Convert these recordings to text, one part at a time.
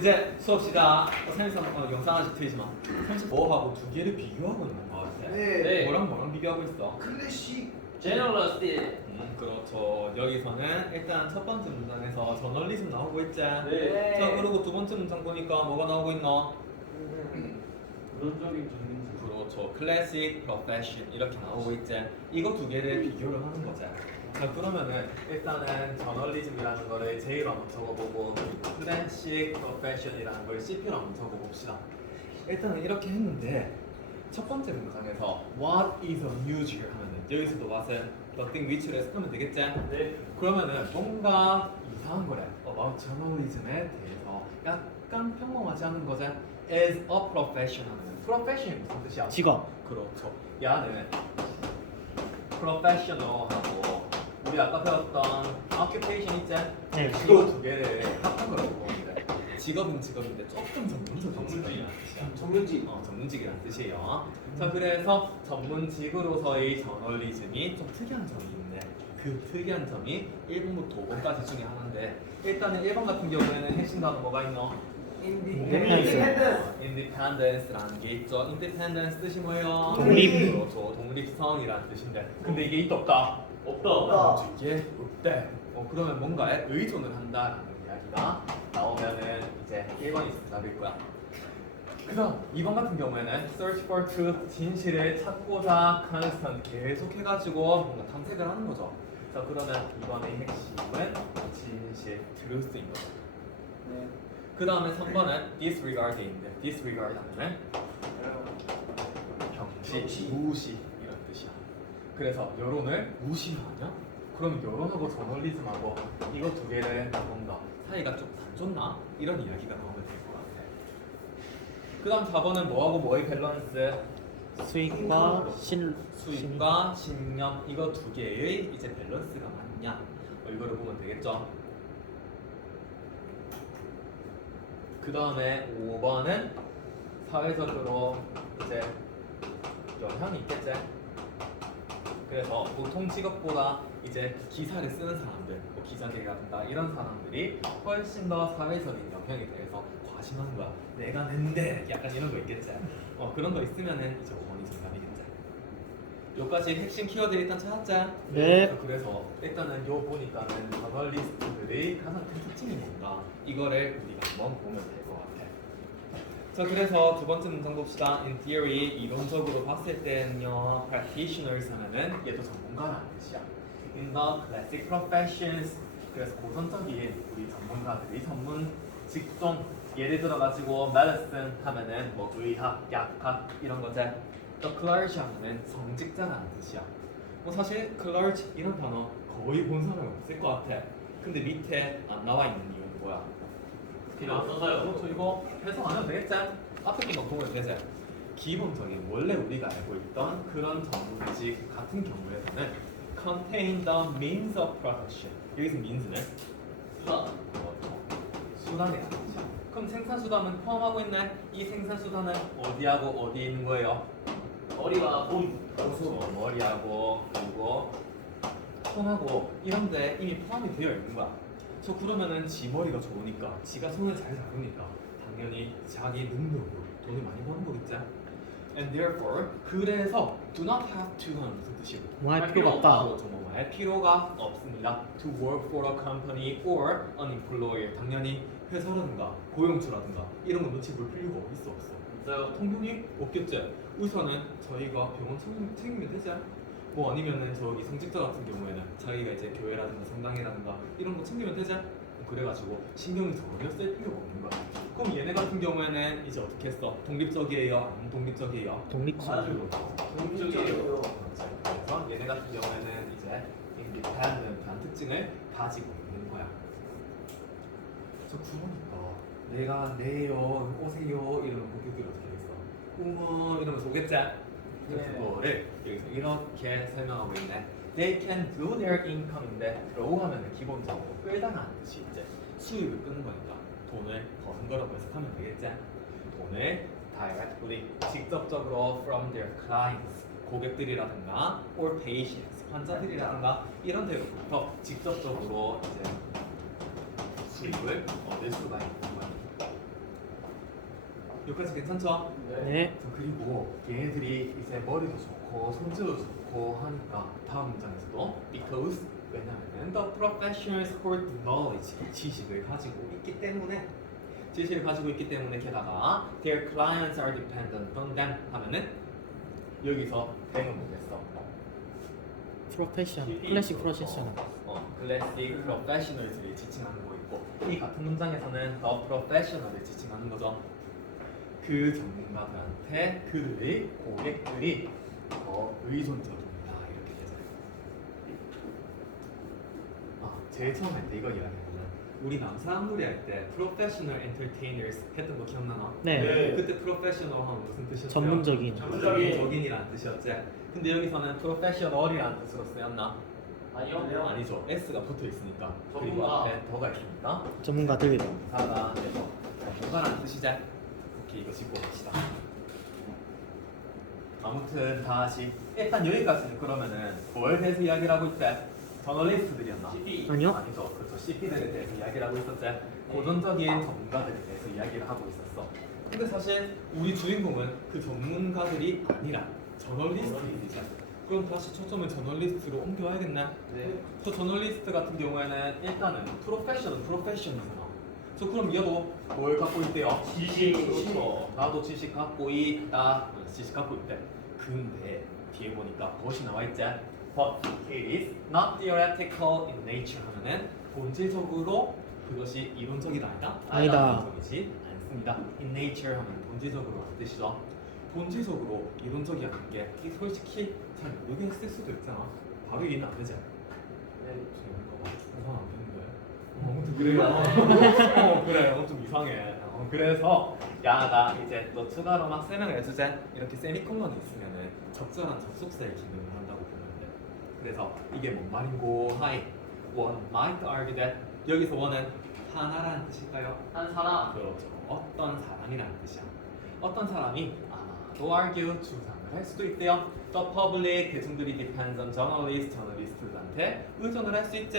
이제 수업 시작. 영상 아직 트이지마. 35하고 두 개를 비교하고 있는 거 같아. 네. 뭐랑 비교하고 있어? 클래식. 제너럴리스트. 그렇죠. 여기서는 일단 첫 번째 문장에서 저널리즘 나오고 있지. 네. 자, 그리고 두 번째 문장 보니까 뭐가 나오고 있나?論적인 전문지. 그렇죠. 클래식, 프로페션 이렇게 나오고 있지. 이거 두 개를 비교를 하는 거지. 자, 그러면은 일단은 저널리즘이라는 거를 J로 한번 적어보고 클래식, 프로페션이라는 걸 CP로 한번 적어봅시다. 일단은 이렇게 했는데 첫 번째 문장에서 What is a news를 하면은 여기서도 what은 the thing which를 해석하면 되겠지? 네. 그러면은 뭔가 이상한 거래. about journalism에 대해서 약간 평범하지 않은 거지. as a profession 하면 profession이 무슨 뜻이야? 직업. 그렇죠. 야는 professional하고 우리 아까 배웠던 occupation 있지? 네. 이거 두 개를 합한 거라고 보는데 직업은 직업인데 조금 전문적인 전문직. 직업이야. 전문직. 전문직이라는 뜻이에요. 자, 그래서 전문직으로서의 저널리즘이 좀 특이한 점이 있는데 그 특이한 점이 1번부터 5번까지 중에 하나인데 일단은 1번 같은 경우에는 핵심 단어 뭐가 있노? 인디펜던스라는 게 있죠. 인디펜던스 뜻이 뭐예요? 독립. 그렇죠. 독립성이라는 뜻인데 근데 이게 있다 없다? 없다. 이게 없대. 그러면 뭔가에 의존을 한다라는 이야기가 나오면은 이제 1번이 답일 거야. 그다음 2번 같은 경우에는 search for truth, 진실을 찾고자 constant 계속 해가지고 뭔가 탐색을 하는 거죠. 자, 그러면 이번의 핵심은 진실, truth인 거죠. 네. 그 다음에 3번은 disregard인데 disregard 하면 경시, 무시 이런 뜻이야. 그래서 여론을 무시하냐? 그럼 여론하고 저널리즘하고 이거 두 개를 뭔가 사이가 좀 안 좋나? 이런 이야기가 나오면 될 것 같아. 그 다음 4번은 뭐하고 뭐의 밸런스? 수익과 수익과 신념 이거 두 개의 이제 밸런스가 맞냐? 이거를 보면 되겠죠. 그 다음에 5번은 사회적으로 이제 영향이 있겠지. 그래서 보통 직업보다 이제 기사를 쓰는 사람들, 뭐 기자들이라든가 이런 사람들이 훨씬 더 사회적인 영향에 대해서 과신하는 거야. 내가 낸데 약간 이런 거 있겠지. 그런 거 있으면은 이제 5번이 정답이겠지. 여기까지 핵심 키워드 일단 찾았자. 네. 그래서 일단은 요 보니까는 저널리스트들의 가장 큰 특징이 뭔가 이거를 우리가 한번 보면 될 것 같아. 자, 그래서 두 번째 문장 봅시다. In theory, 이론적으로 봤을 때는요, practitioners 하면은 얘도 전문가라는 뜻이야. In the classic professions, 그래서 고전적인 우리 전문가들이 전문 직종 예를 들어가지고 medicine 하면은 뭐 의학, 약학 이런 거지. The clergy 하면은 성직자라는 뜻이야. 사실 clergy 이런 단어 거의 본 사람이 없을 것 같아. 근데 밑에 안 나와 있는 이유는 뭐야? 필요 없어서요. 그렇죠. 이거 해석 안 해도 되겠지? 앞에 것만 보면 되지. 기본적인 원래 우리가 알고 있던 그런 전문직 같은 경우에는 contain the means of production. 여기서 means는 수다. 수단이라는 뜻이야. 그럼 생산수단은 포함하고 있나요? 이 생산수단은 어디하고 어디 있는 거예요? 머리와 몸. 그렇죠. 머리하고 그리고 손하고 이런데 이미 포함이 되어 있는 거야. 그러면은 지 머리가 좋으니까 지가 손을 잘 잡으니까 당연히 자기 능력으로 돈을 많이 버는 거겠지. And therefore 그래서 do not have to는 무슨 뜻이고? 뭐 할 필요가 없다. 그렇죠. 뭐할 필요가 없습니다. To work for a company or an employer. 당연히 회사라든가 고용주라든가 이런 거 눈치 볼 필요가 있어 없어? 있어요. 통분이 없겠지. 우선은 저희가 병원 책임이 되지. 뭐 아니면은 저기 성직자 같은 경우에는 자기가 이제 교회라든가 성당이라든가 이런 거 챙기면 되지. 그래가지고 신경이 전혀 쓸 필요가 없는 거야. 그럼 얘네 같은 경우에는 이제 어떻게 했어? 독립적이에요? 아니면 독립적이에요? 독립적. 독립적이에요. 그래서 얘네 같은 경우에는 이제 independent한 특징을 가지고 있는 거야. 그러니까 내가 내요, 오세요 이러면 고객들이 어떻게 했어? 우머 이러면서 오겠지? 네. 그거를 여기서 이렇게 설명하고 있네. They can do their income인데 draw 하면은 기본적으로 끌다라는 뜻이 이제 수입을 끄는 거니까 돈을 버는 거라고 해석하면 되겠지? 돈을 directly 직접적으로 from their clients 고객들이라든가 or patients 환자들이라든가 이런 데로부터 직접적으로 이제 수입을 얻을 수가 있는 거야. 여기까지 괜찮죠? 네. 자, 그리고 얘네들이 이제 머리도 좋고 손질도 좋고 하니까 다음 문장에서도 because 왜냐면은 the professionals hold knowledge 지식을 가지고 있기 때문에 게다가 their clients are dependent on them 하면은 여기서 내가 뭐겠어? 프로페셔널. 클래식 프로페셔널. 클래식 프로페셔널들이 지칭하는 거 있고 이 같은 문장에서는 the professional을 지칭하는 거죠. 그 전문가들한테 그들의 고객들이 더 의존적입니다. 이렇게 되죠. 제일 처음 할 때 이거 이야기하면 우리 남사 한무리 할 때 professional entertainers 했던 거 기억나나? 네. 그때 professional 하면 무슨 뜻이었어요? 전문적인. 전문적인이라는 뜻이었지. 근데 여기서는 professional이라는 뜻으로 쓰였나? 아니요. 아니죠. S가 붙어 있으니까. 그리고 전문가. 앞에 더가 있으니까. 전문가들. 다가 돼서 전문가라는 뜻이지. 오케이 이거 짚고 갑시다. 아무튼 다시 일단 여기까지는 그러면은 뭘 대해서 이야기를 하고 있대? 저널리스트들이었나? CP. 아니요. 아니죠. 그렇죠. CP들에 대해서 이야기를 하고 있었지. 고전적인 전문가들에 대해서 이야기를 하고 있었어. 근데 사실 우리 주인공은 그 전문가들이 아니라 저널리스트이지. 그럼 다시 초점을 저널리스트로 옮겨와야겠네. 네. 저 저널리스트 같은 경우에는 일단은 프로페셔널이잖아. 저 그럼 얘도 뭘 갖고 있대요? 지식. 그렇죠. 나도 지식 갖고 있다. 지식 갖고 있대. 근데 뒤에 보니까 무엇이 나와 있지? But it is not theoretical in nature 하면은 본질적으로 그것이 이론적이다 아니다? 아니다. 이론적이지 않습니다. In nature 하면 본질적으로 하는 뜻이죠. 본질적으로 이론적이 않은 게 이 솔직히 잘 모르겠을 수도 있잖아. 바로 이해는 안 되지. 네. 이상 안 되는데. 아무튼 그래요. 그래. 좀 이상해. 그래서 야 나 이제 또 추가로 막 설명을 해주자. 이렇게 세미콜론이 있으면은 적절한 접속사의 기능을 한다고 보면 돼. 그래서 이게 뭔 말인고? 하이. One might argue that 여기서 원은 하나라는 뜻일까요? 한 사람. 그렇죠. 어떤 사람이라는 뜻이야. 어떤 사람이 아마도 argue 주장을 할 수도 있대요. The public 대중들이 depends on journalists, 저널리스트들한테 의존을 할 수 있지.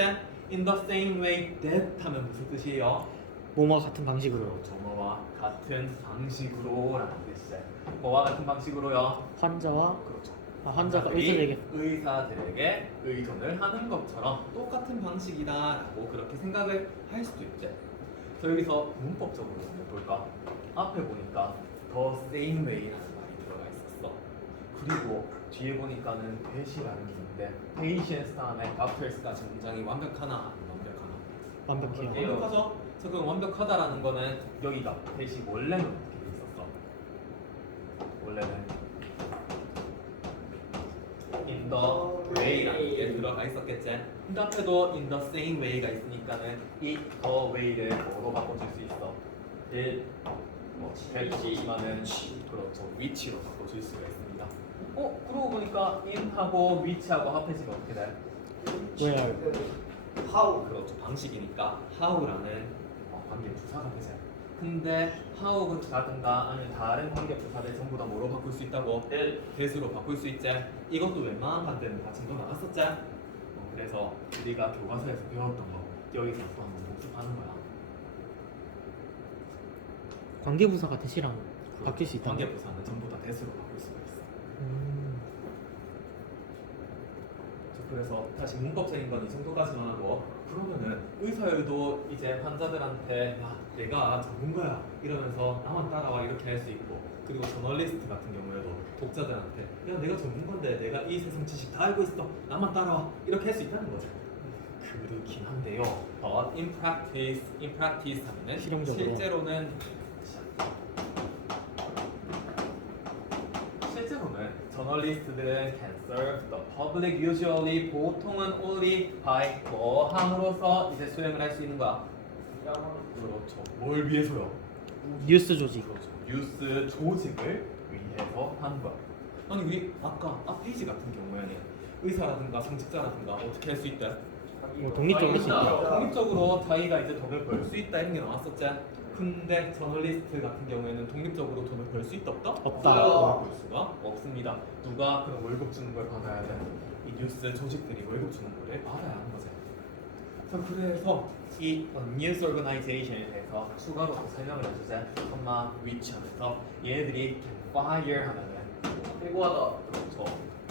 In the same way that 하면 무슨 뜻이에요? 뭐뭐 같은 방식으로. 그렇죠. 뭐와 같은 방식으로라는 뜻이죠. 뭐와 같은 방식으로요? 환자와 그렇죠. 환자가 의사들이 의사에게 의존을 하는 것처럼 똑같은 방식이다라고 그렇게 생각을 할 수도 있지. 자 여기서 문법적으로 한번 볼까? 앞에 보니까 the same way라는 말이 들어가 있었어. 그리고 뒤에 보니까는 that이라는 게 있는데 patients 다음에 doctors까지 문장이 완벽하나 안 완벽하나? 완벽해요. 완벽하죠? 자 그럼 완벽하다라는 거는 여기가 that이 원래는 어떻게 돼 있었어? 원래는 in the way라는 게 들어가 있었겠지. 근데 앞에도 in the same way가 있으니까는 이 the way를 뭐로 바꿔줄 수 있어? 대지만은 그렇죠. 위치로 바꿔줄 수가 있습니다. 그러고 보니까 in하고 위치하고 합해지면 어떻게 돼? Where. How. 그렇죠. 방식이니까 how라는 관계 부사가 되죠. 근데 how라든가 아니면 다른 관계 부사들 전부 다 뭐로 바꿀 수 있다고? that으로 바꿀 수 있지. 이것도 웬만한 반대는 다 증거 나갔었지. 그래서 우리가 교과서에서 배웠던 거 여기서 또 한번 복습하는 거야. 관계부사가 대시랑 바뀔 수 있다. 관계 부사는 전부 다 that으로 바꿀 수가 있어. 그래서 다시 문법적인 건 이 정도까지만 하고 그러면은 의사들도 이제 환자들한테 야 내가 전문가야 이러면서 나만 따라와 이렇게 할 수 있고 그리고 저널리스트 같은 경우에도 독자들한테 야 내가 전문가인데 내가 이 세상 지식 다 알고 있어 나만 따라와 이렇게 할 수 있다는 거죠. 그렇긴 한데요. But in practice 하면은 실용적으로. 실제로는 저널리스트들은 can serve the public usually 보통은 only by 뭐 함으로써 이제 수행을 할 수 있는 거야. 그렇죠. 뭘 위해서요? 뉴스 조직. 그렇죠. 뉴스 조직을 위해서 하는 거야. 아니 우리 아까 앞 페이지 같은 경우에는 의사라든가 성직자라든가 어떻게 할 수 있다? 독립적으로 할 수 있다. 독립적으로 자기가 이제 돈을 벌 수 있다 이런 게 나왔었지. 근데 저널리스트 같은 경우에는 독립적으로 돈을 벌 수 있다 없다? 없다. 벌 수가 없습니다. 누가 그런 월급 주는 걸 받아야 돼? 이 뉴스 조직들이 월급 주는 거를 받아야 하는 거지. 자, 그래서 이 news organization에 대해서 추가로 또 설명을 해주자. 엄마 위치하면서 얘들이 fire 하면은 해고하다. 그렇죠.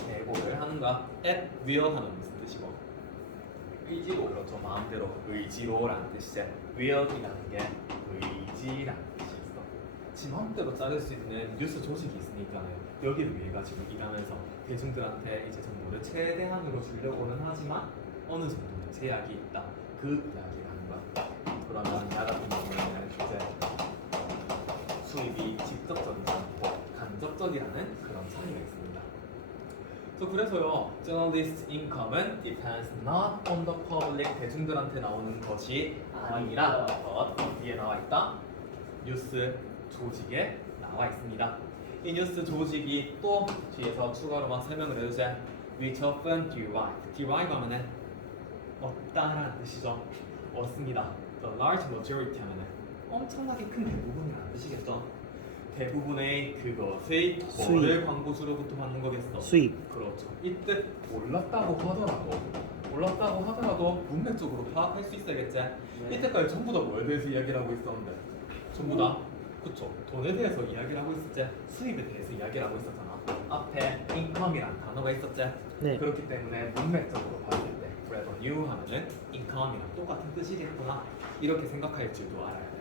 대고를 하는 거야. at will 하는 무슨 뜻이고? 의지로. 그렇죠. 마음대로 의지로라는 뜻이지. will이라는 게 의지라는 뜻이 있어. 지 마음대로 자를 수 있는 뉴스 조직이 있으니까요. 여기를 위해 가지고 일하면서 대중들한테 이제 정보를 최대한으로 주려고는 하지만 어느 정도는 제약이 있다. 그 이야기를 하는 거야. 그러면 나 같은 경우에는 주제 수입이 직접적이지 않고 간접적이라는 그런 차이가 있습니다. 그래서요, journalist income은 depends not on the public, 대중들한테 나오는 것이 아니라 어디에 나와 있다? 뉴스 조직에 나와 있습니다. 이 뉴스 조직이 또 뒤에서 추가로 막 설명을 해주자. which often derive 하면은 얻다라는 뜻이죠. 얻습니다. the large majority 하면은 엄청나게 큰 대부분이라는 뜻이겠죠. 대부분의 그것의 수익. 뭐를 광고주로부터 받는 거겠어. 수익. 그렇죠. 이때 올랐다고 하더라도 문맥적으로 파악할 수 있어야겠지. 이때까지 전부 다 뭐에 대해서 이야기를 하고 있었는데 전부 다 그쵸. 돈에 대해서 이야기를 하고 있었지. 수입에 대해서 이야기를 하고 있었잖아. 앞에 income이라는 단어가 있었지. 네. 그렇기 때문에 문맥적으로 봤을 때 revenue 하면은 income이랑 똑같은 뜻이겠구나 이렇게 생각할 줄도 알아야 돼.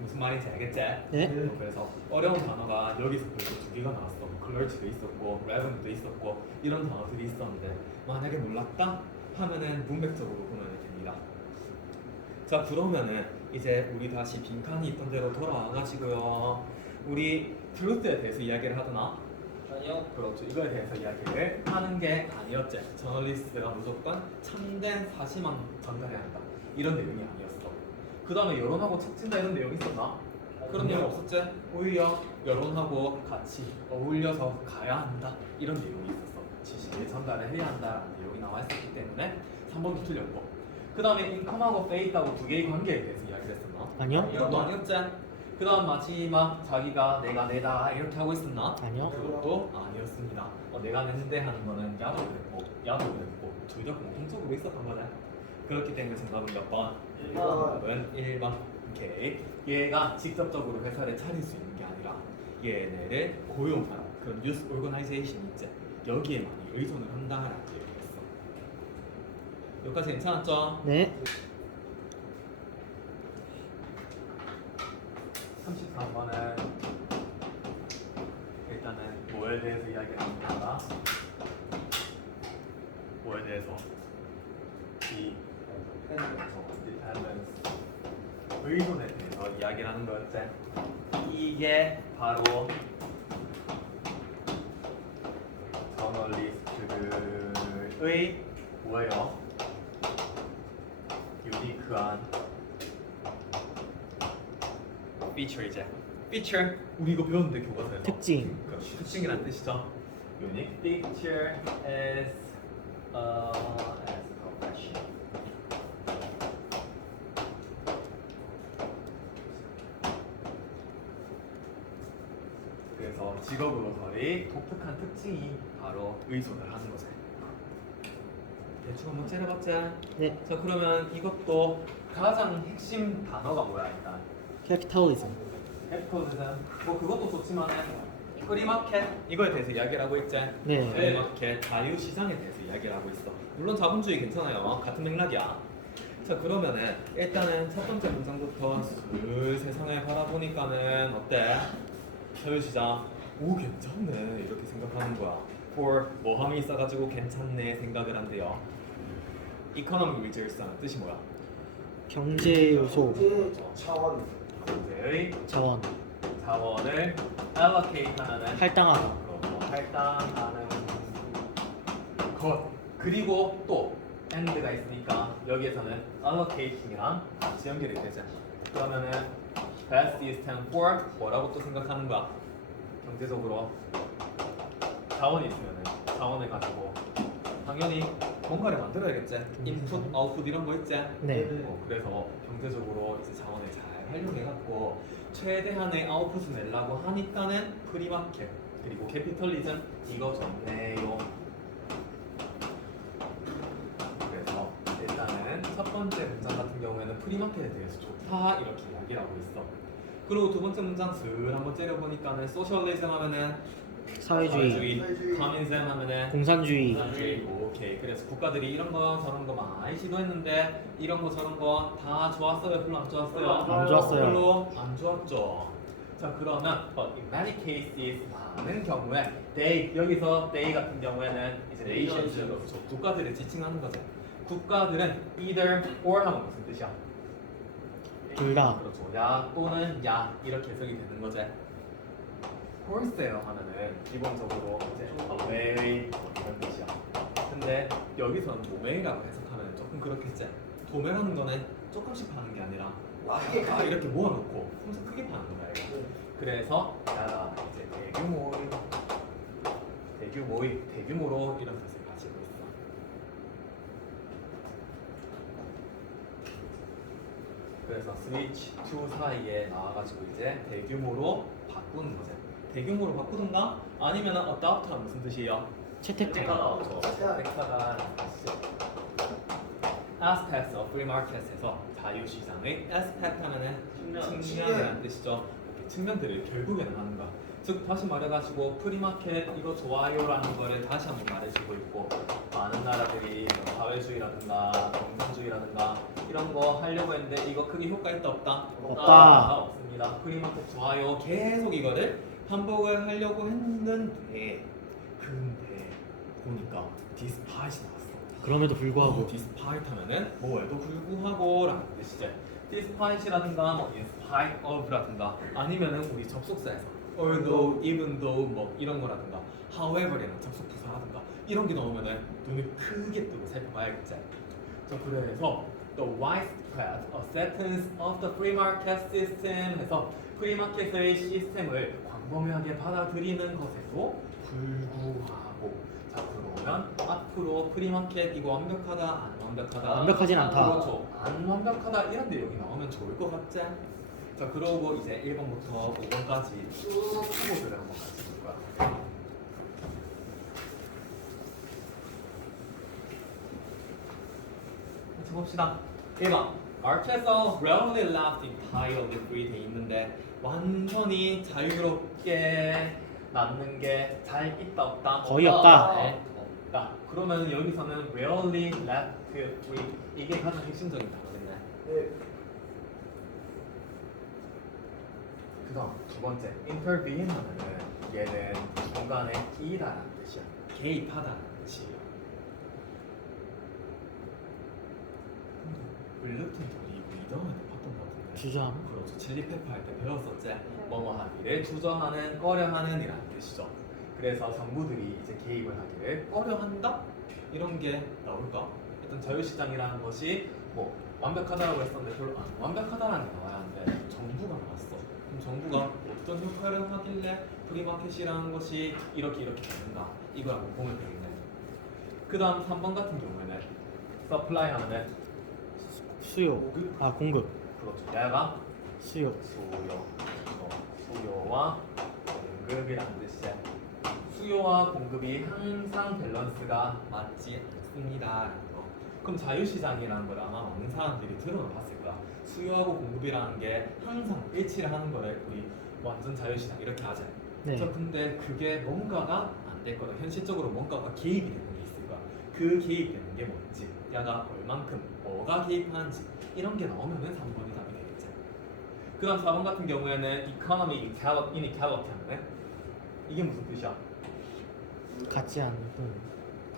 무슨 말인지 알겠지? 네. 그래서 어려운 단어가 여기서 벌써 두 개가 나왔어. 클러치도 있었고, revenue도 있었고 이런 단어들이 있었는데 만약에 몰랐다 하면은 문맥적으로 보면 됩니다. 자, 그러면은 이제 우리 다시 빈칸이 있던 대로 돌아와가지고요. 우리 트루스에 대해서 이야기를 하더나? 아니요. 그렇죠. 이거에 대해서 이야기를 하는 게 아니었지. 저널리스트가 무조건 참된 사실만 전달해야 한다. 이런 내용이 아니었어. 그 다음에 여론하고 척진다 이런 내용이 있었나? 그런 내용 없었지? 오히려 여론하고 같이 어울려서 가야 한다. 이런 내용이 있었어. 지식을 전달을 해야 한다라는 내용이 나와 있었기 때문에 3번도 틀렸고. 그 다음에 인컴하고 페이트하고 두 개의 관계에 대해서 이야기를 했었나? 아니요. 이것도 아니었지? 그 다음 마지막 자기가 내가 내다 이렇게 하고 있었나? 아니요. 그것도 아니었습니다. 내가 냈는데 하는 거는 야도 그랬고 둘 다 공통적으로 있었던 거네. 그렇기 때문에 정답은 몇 번? 1번. 1번. 오케이. 얘가 직접적으로 회사를 차릴 수 있는 게 아니라 얘네를 고용하는 그런 뉴스 오거나이제이션 있지. 여기에 많이 의존을 한다라는 얘기했어. 여기까지 괜찮았죠? 네. 34번은 일단은 뭐에 대해서 이야기를 합니다. 뭐에 대해서? dependence 의존에 대해서 이야기를 하는 거였지. 이게 바로 저널리스트들의 뭐예요? 유니크한 feature이지. feature 우리 이거 배웠는데 교과서에서. 특징. 그렇지. 특징이란 뜻이죠. Unique feature as profession. 그래서 직업으로서의 독특한 특징이 바로 의존을 하는 거죠. 대충 한번 째려봤자. 네. 자, 그러면 이것도 가장 핵심 단어가 뭐야 일단? 캐피탈리즘. 캐피탈리즘. 뭐 그것도 좋지만 프리마켓 이거에 대해서 이야기를 하고 있지. 네. 프리마켓 자유시장에 대해서 이야기를 하고 있어. 물론 자본주의 괜찮아요. 같은 맥락이야. 자, 그러면은 일단은 첫 번째 문장부터 슬 세상을 바라보니까는 어때? 자유시장. 오, 괜찮네 이렇게 생각하는 거야. for 모함이 있어가지고 괜찮네 생각을 한대요. economic resource라는 뜻이 뭐야? 경제 요소. 차원. 경제의 자원. 자원을 allocate 하는 할당하다. 할당하는 것. 그리고 또 and가 있으니까 여기에서는 allocating이랑 같이 연결이 되죠. 그러면은 best is stand for 뭐라고 또 생각하는 거야? 경제적으로 자원이 있으면은 자원을 가지고 당연히 뭔가를 만들어야겠지. 인풋, 아웃풋 이런 거 있지. 네. 그래서 경제적으로 이제 자원을 잘 활용해갖고 최대한의 아웃풋을 내려고 하니까는 프리마켓 그리고 캐피털리즘 이거 좋네요. 그래서 일단은 첫 번째 프리마켓에 대해서 좋다 이렇게 이야기를 하고 있어. 그리고 두 번째 문장 슬 한번 째려보니까는 소셜리즘 하면은 사회주의, 커뮤니즘 하면은 공산주의. 공산주의. 오케이. 그래서 국가들이 이런 거 저런 거 많이 시도했는데 이런 거 저런 거 다 좋았어요? 별로 안 좋았어요? 안 좋았어요. 별로 안 좋았죠. 자 그러면 in many cases 많은 경우에 they 여기서 they 같은 경우에는 이제 nations로 국가들을 지칭하는 거죠. 국가들은 either or 하면 무슨 뜻이야? 둘 다. 그렇죠. 야 또는 야 이렇게 해석이 되는 거지. 홀세어 하면은 기본적으로 이제 매일 이런 뜻이야. 근데 여기서는 도매라고 해석하면 조금 그렇겠지. 도매라는 거는 조금씩 파는 게 아니라 다 이렇게 모아놓고 엄청 크게 파는 거야. 이거. 그래서 야가 이제 대규모로 이런 뜻을 가지고 있어. 그래서 switch to 사이에 나와가지고 이제 대규모로 바꾸는 거지. 대규모로 바꾸든가 아니면 adopt란 무슨 뜻이에요? 채택하다. 그렇죠. 채택하다. aspects of free market에서 자유시장의 aspect 하면은 측면이라는 뜻이죠. 이렇게 측면들을 결국에는 하는 거야. 즉 다시 말해가지고 프리마켓 이거 좋아요라는 거를 다시 한번 말해주고 있고 많은 나라들이 뭐 사회주의라든가 공산주의라든가 이런 거 하려고 했는데 이거 크게 효과 있다 없다? 없다. 없습니다. 프리마켓 좋아요 계속 이거를 반복을 하려고 했는데 근데 보니까 디스파이트 나왔어. 그럼에도 불구하고 디스파이트 하면은 뭐에도 불구하고 라는 뜻이지. 디스파이트라든가 뭐 인스파이트 of라든가 아니면은 우리 접속사에서 although, even though 뭐 이런 거라든가 however이라는 접속 부사라든가 이런 게 나오면은 눈을 크게 뜨고 살펴봐야겠지. 자 그래서 the widespread acceptance of the free market system 해서 프리마켓의 시스템을 광범위하게 받아들이는 것에도 불구하고 자 그러면 앞으로 프리마켓 이거 완벽하다 안 완벽하다 완벽하진 않다. 그렇죠. 안 완벽하다 이런 내용이 나오면 좋을 것 같지? 자 그러고 이제 1번부터 5번까지 쭉 후보들을 한번 같이 볼 거야. 같이 봅시다. 1번 Markets are rarely left entirely free 돼 있는데 완전히 자유롭게 남는 게 잘 있다 없다? 거의 없다. 네, 없다. 그러면 여기서는 rarely left free 이게 가장 핵심적인 단어겠네. 그다음 두 번째 intervene 하면은 얘는 중간에 끼다라는 뜻이야. 개입하다라는 뜻이에요. 윌루틴들이 리더한테 봤던 것 같은데. 주저함. 그렇죠. 칠리페퍼 할 때 배웠었지. 뭐뭐 하기를 주저하는, 꺼려하는이라는 뜻이죠. 그래서 정부들이 이제 개입을 하기를 꺼려한다 이런 게 나올까? 일단 자유시장이라는 것이 뭐 완벽하다라고 했었는데 별로 안 완벽하다라는 게 나와야 하는데 정부가 나왔어. 그럼 정부가 어떤 역할을 하길래 프리마켓이라는 것이 이렇게 되는가 이걸 한번 보면 되겠네. 그 다음 3번 같은 경우에는 supply 하면은 수요. 공급. 그렇죠. 얘가 수요. 수요와 공급이라는 뜻이야. 수요와 공급이 항상 밸런스가 맞지 않습니다. 그럼 자유시장이라는 걸 아마 많은 사람들이 들어는 봤을 거야. 수요하고 공급이라는 게 항상 일치를 하는 거를 우리 완전 자유시장 이렇게 하자. 네. 근데 그게 뭔가가 안 될 거다. 현실적으로 뭔가가 개입이 되는 게 있을 거야. 그 개입되는 게 뭔지, 야가 얼만큼, 뭐가 개입하는지 이런 게 나오면은 3번이 답이 되겠지. 그다음 4번 같은 경우에는 economy inequality 하면은 이게 무슨 뜻이야? 같지 않은.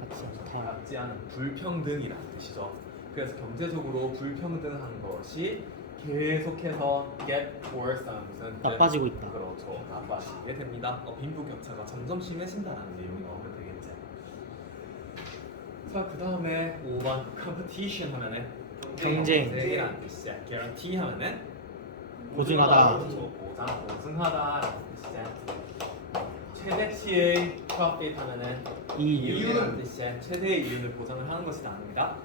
같지 않다. 같지 않은 불평등이라는 뜻이죠. 그래서 경제적으로 불평등한 것이 계속해서 get worse 하는 무슨 나빠지고 있다. 그렇죠. 나빠지게 됩니다. 빈부격차가 점점 심해진다는 내용이 나오면 되겠지. 자, 그 다음에 5번 competition 하면은 경쟁이라는 뜻이야. guarantee 하면은 보증하다. 그렇죠. 보증하다라는 뜻이지. 최대치의 profit 하면은 이윤이라는 뜻이야. 최대의 이윤을 보장을 하는 것이 아닙니다.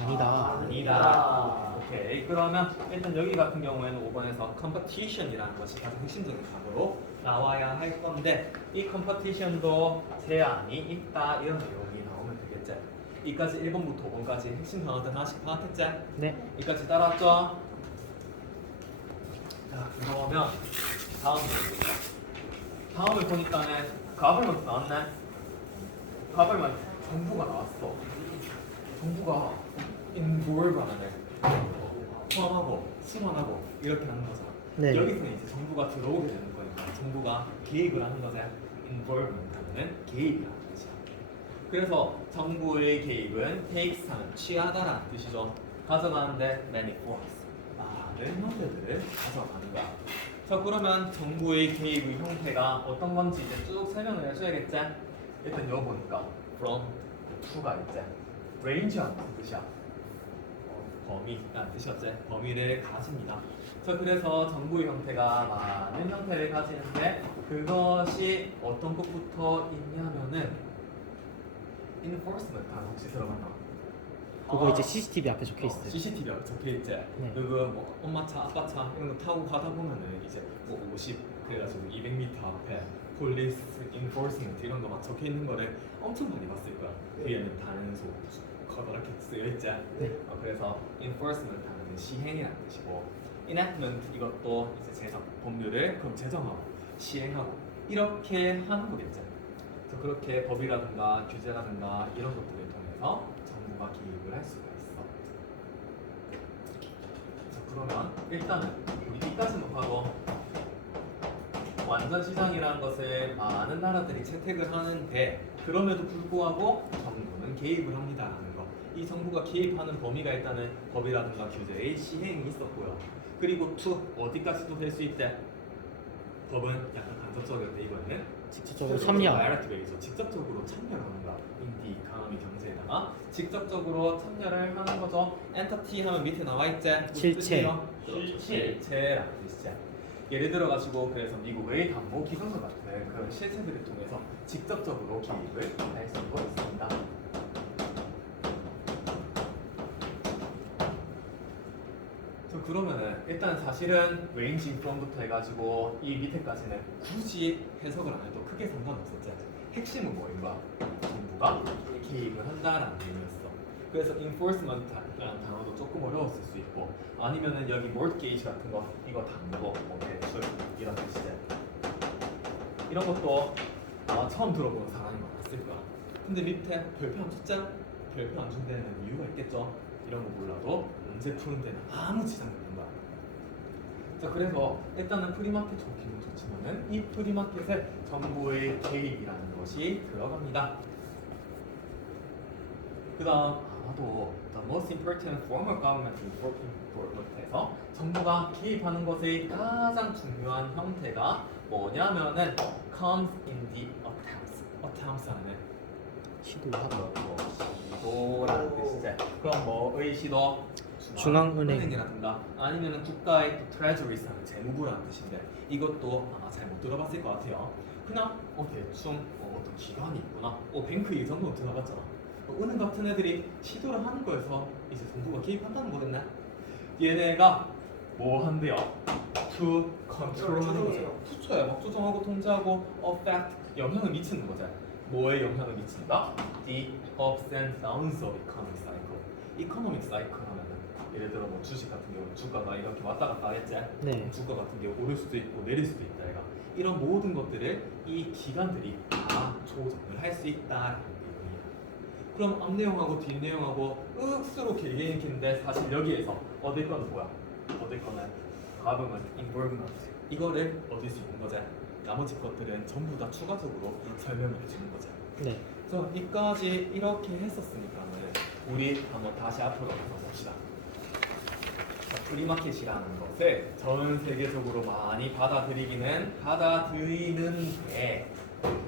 아니다. 오케이. 그러면 일단 여기 같은 경우에는 5번에서 competition이라는 것이 가장 핵심적인 단어로 나와야 할 건데 이 competition도 제한이 있다 이런 내용이 나오면 되겠지. 이까지 1번부터 5번까지 핵심 단어들 하나씩 파악했지? 네. 이까지 따라왔죠? 자, 그러면 다음 내용입니다. 다음을 보니까는 가벌먼트 나왔네? 가벌먼트 정부가 나왔어. 정부가 involve 하네. 포함하고 승원하고 이렇게 하는 거잖아. 네. 여기서는 이제 정부가 들어오게 되는 거니까 정부가 개입을 하는 거죠. involvement는 개입이라는 뜻이야. 그래서 정부의 개입은 takes 하는 취하다라는 뜻이죠. 가져가는데 many forms 많은 형태들을 가져가는 거야. 자, 그러면 정부의 개입의 형태가 어떤 건지 이제 쭉 설명을 해줘야겠지? 일단 여기 보니까 from to가 있지. range라는 뜻이야. 범위라는 뜻이었지. 범위를 가집니다. 자, 그래서 정부의 형태가 많은 형태를 가지는데 그것이 어떤 것부터 있냐면은 enforcement 단 혹시 들어봤나? 그거 이제 CCTV 앞에 적혀 있어요. CCTV 앞에 적혀 있지. 네. 그거 뭐 엄마 차, 아빠 차 이런 거 타고 가다 보면은 이제 뭐 50 그래가지고 200m 앞에 police enforcement 이런 거 막 적혀 있는 거를 엄청 많이 봤을 거야. 뒤에는 단소 커다랗게 쓰여 있지. 네. 그래서 enforcement 하는 시행이라는 뜻이고 enactment 이것도 이제 제정 법률을 그럼 제정하고 시행하고 이렇게 하는 거겠죠. 그래서 그렇게 법이라든가 규제라든가 이런 것들을 통해서 정부가 개입을 할 수가 있어. 자, 그러면 일단은 우리 이까지만 봐도 완전 시장이라는 것을 많은 나라들이 채택을 하는데 그럼에도 불구하고 정부는 개입을 합니다라는 거. 이 정부가 개입하는 범위가 일단은 법이라든가 규제의 시행이 있었고요. 그리고 투 어디까지도 될 수 있대. 법은 약간 간접적이었는데 이번에는 직접적으로 참여. 다이렉트웨이죠. 직접적으로 참여를 하는 거야. 인디 이코노미 경제에다가 직접적으로 참여를 하는 거죠. 엔터티 하면 밑에 나와 있지. 실체. 실체라는 뜻이지. 예를 들어 가지고 그래서 미국의 담보 기관과 같은 그런 실체들을 통해서 직접적으로 개입을 할 수가 있습니다. 저 그러면은 일단 사실은 range from부터 해가지고 이 밑에까지는 굳이 해석을 안 해도 크게 상관없었지. 핵심은 뭐인가? 정부가 개입을 한다라는 의미였어. 그래서 enforcement라는 단어도 조금 어려웠을 수 있고 아니면은 여기 mortgage 같은 거 이거 담보, 뭐 대출 이런 뜻이지. 이런 것도 아마 처음 들어보는 사람이 많았을 거야. 근데 밑에 별표 안 줬자? 별표 안 준 데는 이유가 있겠죠. 이런 거 몰라도 문제 푸는 데는 아무 지장이 없는 거야. 자, 그래서 일단은 프리마켓 좋기는 좋지만은 이 프리마켓에 정부의 개입이라는 것이 들어갑니다. 그 다음 아마도 the most important form of government enforcement에서 정부가 개입하는 것의 가장 중요한 형태가 뭐냐면은 comes in the attempts 하는 시도하다. 시도라는 뜻이지. 그럼 뭐의 시도? 중앙은행. 은행이라든가 아니면은 국가의 트레저리스 하는 재무부라는 뜻인데 이것도 아마 잘 못 들어봤을 것 같아요. 그냥 대충 어떤 기관이 있구나. 뱅크 이 정도는 들어봤잖아. 은행 같은 애들이 시도를 하는 거에서 이제 정부가 개입한다는 거겠네. 얘네가 뭐 한대요? To control 하는 거죠. 투처야. 막 조정하고 통제하고 affect 영향을 미치는 거죠. 뭐에 영향을 미친다? The ups and downs of economic cycle. economic cycle 하면은 예를 들어 뭐 주식 같은 경우 주가가 이렇게 왔다 갔다 하겠지. 네. 주가 같은 경우 오를 수도 있고 내릴 수도 있다. 얘가 이런 모든 것들을 이 기관들이 다 조정을 할 수 있다라는 내용이야. 그럼 앞 내용하고 뒷 내용하고 억수로 길게 읽히는데 사실 여기에서 얻을 거는 뭐야? 얻을 거는 government involvement 이거를 얻을 수 있는 거지. 나머지 것들은 전부 다 추가적으로 설명을 해주는 거죠. 네. 그래서 이까지 이렇게 했었으니까는 우리 한번 다시 앞으로 가서 봅시다. 자, 프리마켓이라는 것을 전 세계적으로 많이 받아들이는데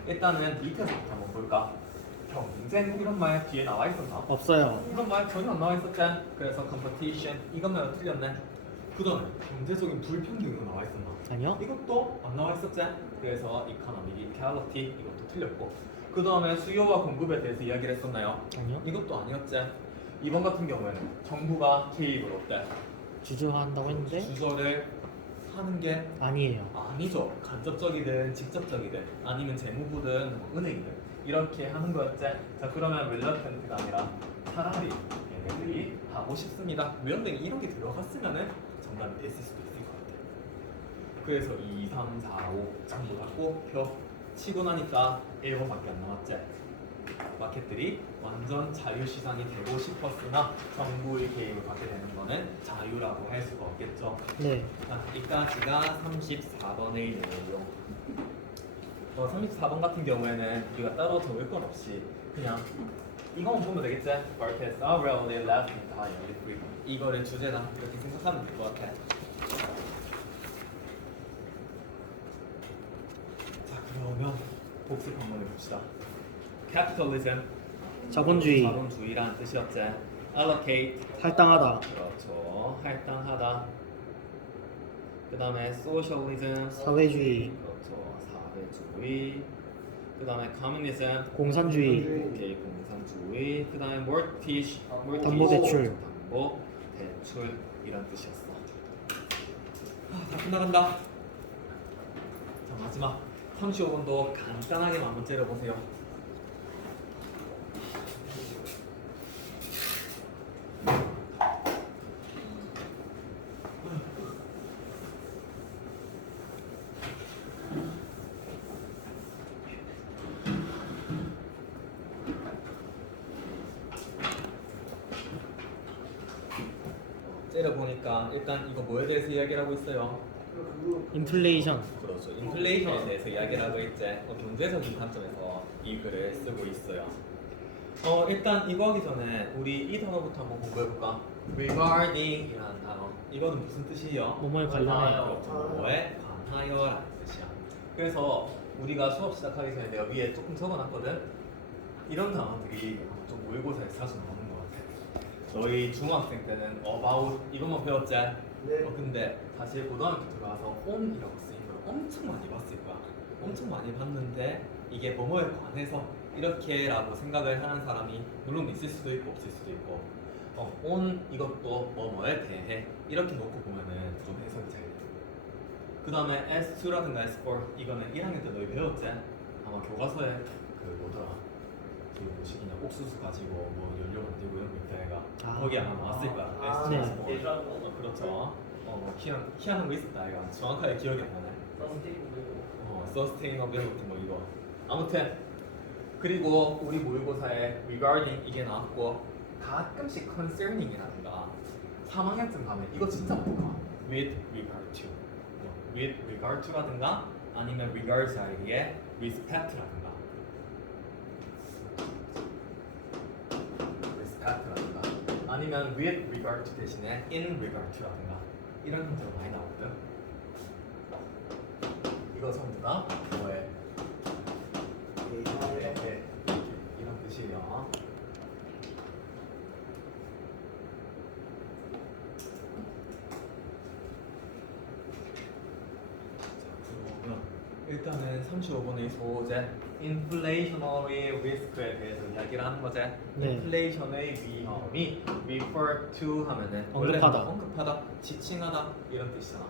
일단은 밑에서부터 한번 볼까? 경쟁 이런 말 뒤에 나와 있었나? 없어요. 이런 말 전혀 안 나와 있었지. 그래서 competition 이것만 틀렸네. 그다음에 경제적인 불평등도 나와 있었나? 아니요. 이것도 안 나와 있었지. 그래서 economic equality 이것도 틀렸고 그 다음에 수요와 공급에 대해서 이야기를 했었나요? 아니요. 이것도 아니었지. 이번 같은 경우에는 정부가 개입을 어때? 주저한다고 했는데 주저를 하는 게 아니에요. 아니죠. 간접적이든 직접적이든 아니면 재무부든 뭐 은행이든 이렇게 하는 거였지. 자 그러면 reluctant가 아니라 차라리 얘네들이 하고 싶습니다. 무연등이 이런 게 들어갔으면은 정답이 됐을 수도 있을 것 같아요. 그래서 2, 3, 4, 5 전부 다 표 치고 나니까 1번밖에 안 남았지. 마켓들이 완전 자유시장이 되고 싶었으나 정부의 개입을 받게 되는 거는 자유라고 할 수가 없겠죠. 네. 자, 여기까지가 34번의 내용. 34번 같은 경우에는 우리가 따로 적을 건 없이 그냥 이거만 보면 되겠지? Markets are rarely left entirely free. 이거를 주제다 이렇게 생각하면 될 것 같아. 자 그러면 복습 한번 해봅시다. Capitalism 자본주의. 자본주의란 뜻이었지. Allocate 할당하다. 그렇죠. 할당하다. 그 다음에 Socialism 사회주의. 그렇죠. 사회주의. 그 다음에 Communism 공산주의. 오케이 공산주의. 그 다음에 Mortgage 담보대출. 담보대출 이란 뜻이었어. 다 끝나간다. 자 마지막 35번도 간단하게만 한번 째려보세요. 째려보니까 일단 이거 뭐에 대해서 이야기를 하고 있어요? 인플레이션. 그렇죠. 인플레이션에 대해서 이야기를 하고 있지. 경제적인 관점에서 이 글을 쓰고 있어요. 일단 이거 하기 전에 우리 이 단어부터 한번 공부해볼까? Regarding 이라는 단어. 이거는 무슨 뜻이에요? 뭐뭐에 관련해. 그렇죠. 뭐뭐에 관하여라는 뜻이야. 그래서 우리가 수업 시작하기 전에 내가 위에 조금 적어놨거든. 이런 단어들이 좀 모의고사에 자주 나오는 것 같아. 너희 중학생 때는 about 이것만 배웠지? 근데 사실 고등학교 들어가서 on이라고 쓰인 걸 엄청 많이 봤을 거야. 엄청 많이 봤는데 이게 뭐뭐에 관해서 이렇게라고 생각을 하는 사람이 물론 있을 수도 있고 없을 수도 있고 on 이것도 뭐뭐에 대해 이렇게 놓고 보면은 좀 해석이 잘 돼. 그 다음에 S2라든가 S4 이거는 1학년 때 너희 배웠지? 아마 교과서에 그 뭐더라 그 뭐시기냐 옥수수 가지고 뭐 연료 만들고 이런 거 있다 애가 거기 아마 나왔을 거야. S2, 네. S4 그렇죠. 뭐 희한한 거 있었다 애가 정확하게 기억이 안 나네. Sustainability 뭐 이거 아무튼 그리고 우리 모의고사에 regarding 이게 나왔고 가끔씩 concerning이라든가 3학년쯤 가면 이거 진짜 많이 나와. with regard to with regard to라든가 아니면 regard 사이에 respect라든가 respect라든가 아니면 with regard to 대신에 in regard to라든가 이런 형태로 많이 나오거든. 이거 전부 다 뭐에 네, 이런 뜻이에요. 그러면 일단은 35번의 소재 inflationary risk에 대해서 이야기를 하는 거지. 네. 인플레이션의 위험이 refer to 하면은 언급하다. 원래 언급하다, 지칭하다 이런 뜻이잖아.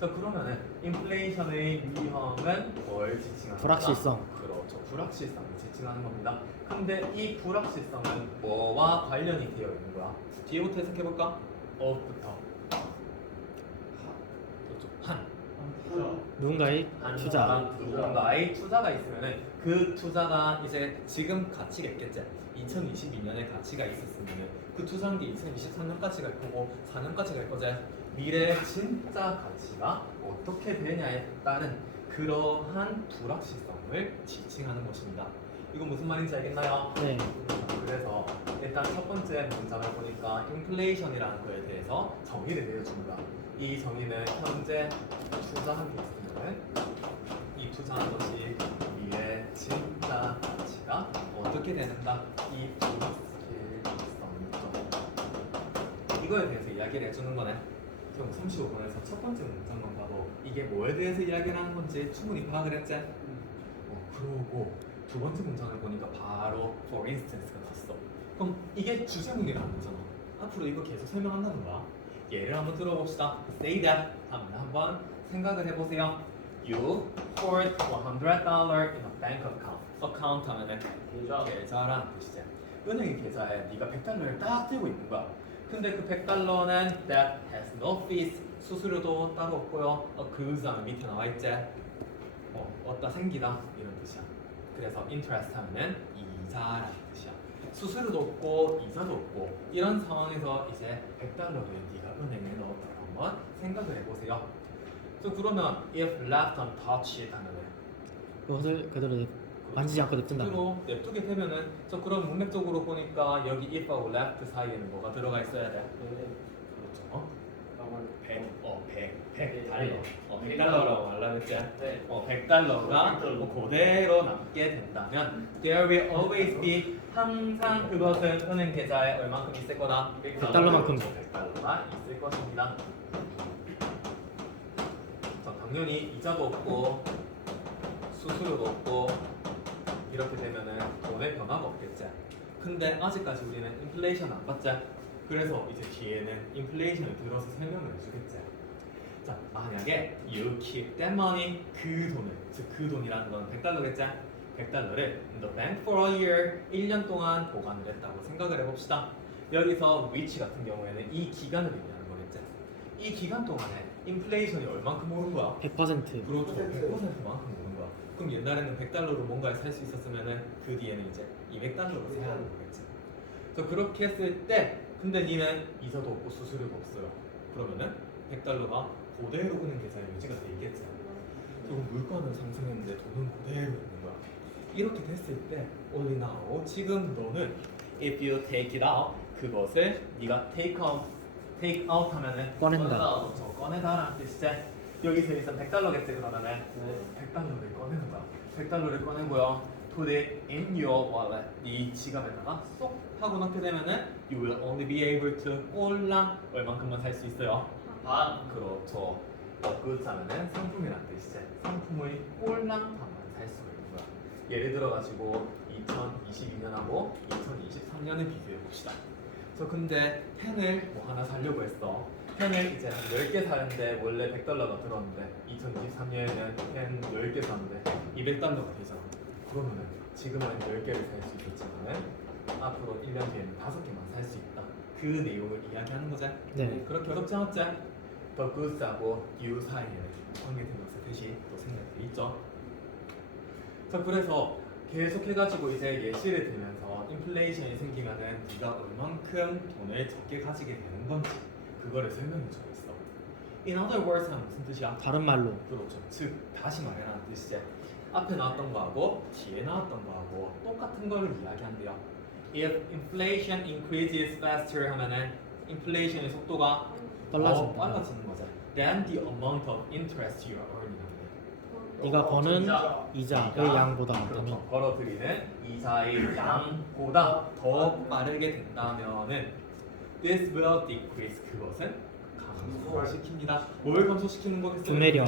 자 그러면은 인플레이션의 위험은 뭘 지칭하는 불확실성. 거다? 그렇죠. 불확실성을 지칭하는 겁니다. 근데 이 불확실성은 뭐와 관련이 되어 있는 거야? 뒤에부터 해석해 볼까? 어부터 그렇죠. 한 누군가의 투자. 사람, 누군가의 투자가 있으면은 그 투자가 이제 지금 가치가 있겠지. 2022년에 가치가 있었으면은 그 투자한 게 2023년까지 갈 거고 4년까지 갈 거지. 미래 진짜 가치가 어떻게 되냐에 따른 그러한 불확실성을 지칭하는 것입니다. 이건 무슨 말인지 알겠나요? 네. 그래서 일단 첫 번째 문장을 보니까 인플레이션이라는 거에 대해서 정의를 내려줍니다. 이 정의는 현재 투자한 게 있으면 이 투자한 것이 미래 진짜 가치가 어떻게 되는가 이 불확실성이죠. 이거에 대해서 이야기를 해주는 거네. 그럼 35번에서 첫 번째 문장만 봐도 이게 뭐에 대해서 이야기를 하는 건지 충분히 파악을 했지? 그러고 두 번째 문장을 보니까 바로 for instance가 났어. 그럼 이게 주제문이라는 거잖아. 앞으로 이거 계속 설명한다는 거야. 예를 한번 들어봅시다. Say that 하면 한번 생각을 해보세요. You hold $100 in a bank account. account 하면은 계좌. 계좌라는 뜻이지. 은행 계좌에 네가 100달러를 딱 들고 있는 거야. 근데 그 100달러는 that has no fees. 수수료도 따로 없고요. 그 다음에 밑에 나와 있지. 어디다 생기다 이런 뜻이야. 그래서 interest 하면은 이자라는 뜻이야. 수수료도 없고 이자도 없고 이런 상황에서 이제 100달러를 네가 은행에 넣었다고 한번 생각을 해보세요. 그러면 if left untouched 하면은 이것을 그대로 만지지 않고 냅둔다. 그대로 냅두게 되면은 그럼 문맥적으로 보니까 여기 if하고 left 사이에는 뭐가 들어가 있어야 돼? 네. 그렇죠. 100 네. 달러. 100달러라고 말하겠지? 네. 100달러가 그대로 남게 된다면 there will always be 항상 그것은 은행 계좌에 얼만큼 있을 거다? 100달러만큼. 100달러가 있을 것입니다. 자, 당연히 이자도 없고 수수료도 없고 이렇게 되면은 돈의 변화가 없겠지. 근데 아직까지 우리는 인플레이션 안 봤지? 그래서 이제 뒤에는 인플레이션을 들어서 설명을 해주겠지. 자, 만약에 you keep that money, 그 돈을, 즉 그 돈이라는 건 100달러겠지? 100달러를 in the bank for a year, 1년 동안 보관을 했다고 생각을 해봅시다. 여기서 which 같은 경우에는 이 기간을 의미하는 거겠지. 이 기간 동안에 인플레이션이 얼만큼 오른 거야? 100%. 그렇죠. 100%만큼 오른 거야. 그럼 옛날에는 100달러로 뭔가를 살 수 있었으면은 그 뒤에는 이제 200달러로 사야 하는 거겠지. 그래서 그렇게 했을 때 근데 니는 이자도 없고 수수료도 없어요. 그러면은 100달러가 그대로 은행 계좌에 유지가 돼 있겠지. 그리고 물가는 상승했는데 돈은 그대로 있는 거야. 이렇게 됐을 때 only now 지금 너는 if you take it out 그것을 네가 take out 하면은 꺼낸다. 그렇죠. 꺼내다라는 뜻이지. 여기서 일단 100달러겠지 그러면은 네. 100달러를 꺼내는 거야. 100달러를 꺼내고요. put it in your wallet. 네 지갑에다가 쏙 하고 넣게 되면은 you will only be able to 꼴랑 얼만큼만 살 수 있어요. 반. 그렇죠. goods 하면은 상품이란 뜻이지. 상품을 꼴랑 반만 살 수가 있는 거야. 예를 들어 가지고 2022년하고 2023년을 비교해 봅시다. 근데 펜을 뭐 하나 사려고 했어. 펜을 이제 한 10개 사는데 원래 100달러가 들었는데 2023년에는 펜 10개 샀는데 200달러가 되잖아. 그러면은 지금은 10개를 살 수 있었지만 앞으로 1년 뒤에는 5개만 살 수 있다. 그 내용을 이야기하는 거지. 네. 그렇게 어렵지 않았지? 더 goods하고 you 사이에 관계된 것에 대시 또 생각돼 있죠. 자, 그래서 계속해가지고 이제 예시를 들면서 인플레이션이 생기면은 네가 얼만큼 돈을 적게 가지게 되는 건지 그거를 설명해주고 있어. In other words 하는 무슨 뜻이야? 다른 말로 그렇죠. 즉 다시 말해라는 뜻이지. 앞에 나왔던 거하고 뒤에 나왔던 거하고 똑같은 걸 이야기한대요. If inflation increases faster 하면은 인플레이션의 속도가 빨라진다. 빨라지는 거죠. Then the amount of interest you are earning. 네가 버는 이자. 이자의 양보다 많다면 그렇죠. 벌어들이는 이자의 양보다 더 빠르게 된다면은 this will decrease 그것은 감소시킵니다. 뭘 감소시키는 거겠어요? 구매력.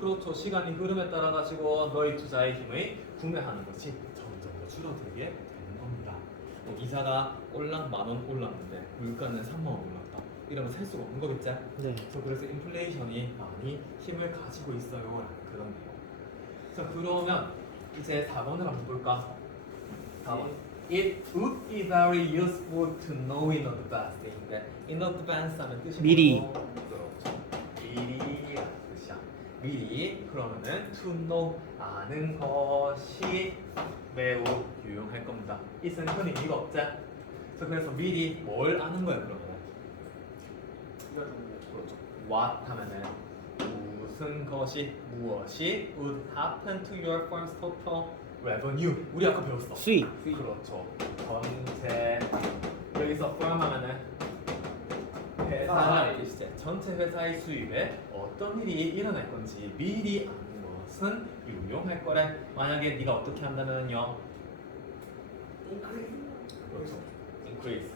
그렇죠. 시간이 흐름에 따라 가지고 너의 투자의 힘을 구매하는 것이 점점 더 줄어들게 되는 겁니다. 이자가 꼴랑 10,000원 올랐는데 물가는 30,000원 올랐다. 이러면 살 수가 없는 거겠지? 네. 그래서 인플레이션이 많이 힘을 가지고 있어요. 그런 내용. 자, 그러면 이제 4번을 한번 볼까? 4번. It would be very useful to know in advance. 인데 in advance 하면 뜻이 미리. 뭐고? 그렇죠. 미리라는 뜻이야. 미리. 그러면은 to know 아는 것이 매우 유용할 겁니다. it은 흔히 의미가 없지? 자, 그래서 미리 뭘 아는 거야 그러면? 그렇죠. What 하면은 무슨 것이 무엇이 would happen to your firm's total revenue. 우리 아까 배웠어. 수익. 그렇죠. 전체 여기서 firm 하면은 회사의 뜻이지. 전체 회사의 수입에 어떤 일이 일어날 건지 미리 아는 것은 유용할 거래. 만약에 네가 어떻게 한다면요. 그렇죠. increase.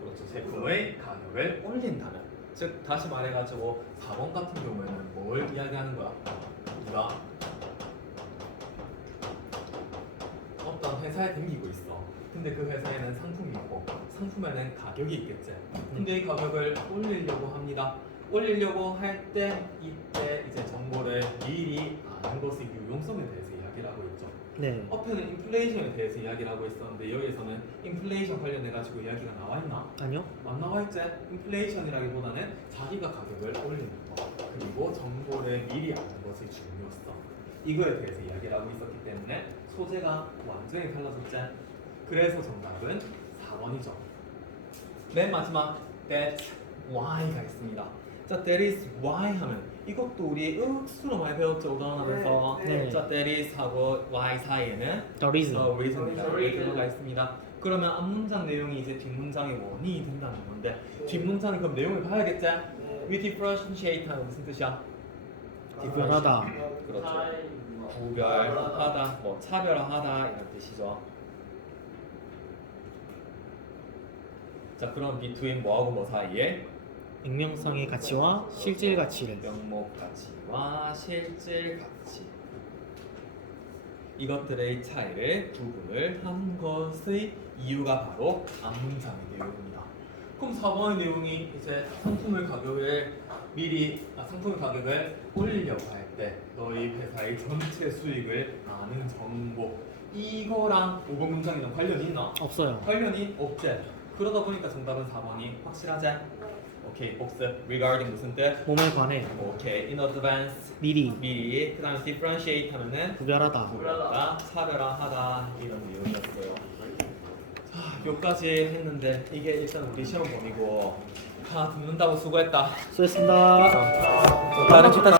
그렇죠. 제품의 가격을 올린다면. 즉 다시 말해가지고 4번 같은 경우에는 뭘 이야기하는 거야? 네가 어떤 회사에 다니고 있어. 근데 그 회사에는 상품이 있고 상품에는 가격이 있겠지. 근데 이 가격을 올리려고 합니다. 올리려고 할 때 이때 이제 정보를 미리 아는 것의 유용성에 대해서 이야기를 하고 있죠. 네. 앞에는 인플레이션에 대해서 이야기를 하고 있었는데 여기에서는 인플레이션 관련해 가지고 이야기가 나와 있나? 아니요. 안 나와 있지? 인플레이션이라기보다는 자기가 가격을 올리는 거 그리고 정보를 미리 아는 것의 중요성 이거에 대해서 이야기를 하고 있었기 때문에 소재가 완전히 달라졌지? 그래서 정답은 4번이죠. 맨 마지막 that why가 있습니다. 자, that is why 하면 이것도 우리 수로 많이 배웠죠, 우단하면서. 네. 자, that is 하고 why 사이에는 The reason. reason이라고 The reason. 들어가 있습니다. 그러면 앞문장 내용이 이제 뒷문장의 원인이 된다는 건데 뒷문장은 그럼 내용을 봐야겠지? We differentiate 하는 무슨 뜻이야? 구별하다. 그렇죠. 구별하다, 뭐 차별화하다 이런 뜻이죠. 자, 그럼 between 뭐하고 뭐 사이에? 익명성의 가치와 실질 가치를. 명목 가치와 실질 가치 이것들의 차이를 구분을 한 것의 이유가 바로 앞문장의 내용입니다. 그럼 4번의 내용이 이제 상품의 가격을 올리려고 할 때 너희 회사의 전체 수익을 아는 정보 이거랑 5번 문장이랑 관련이 있나? 없어요. 관련이 없지. 그러다 보니까 정답은 4번이 확실하지? 오케이, 복습. Regarding 무슨 뜻? 몸에 관해. 오케이, in advance 미리. 미리. 그다음 differentiate 하면은 구별하다. 구별하다, 차별화하다 이런 내용이었어요. 자, 여기까지 했는데 이게 일단 우리 시험 범위고 다 듣는다고 수고했다. 수고했습니다. 다른 기타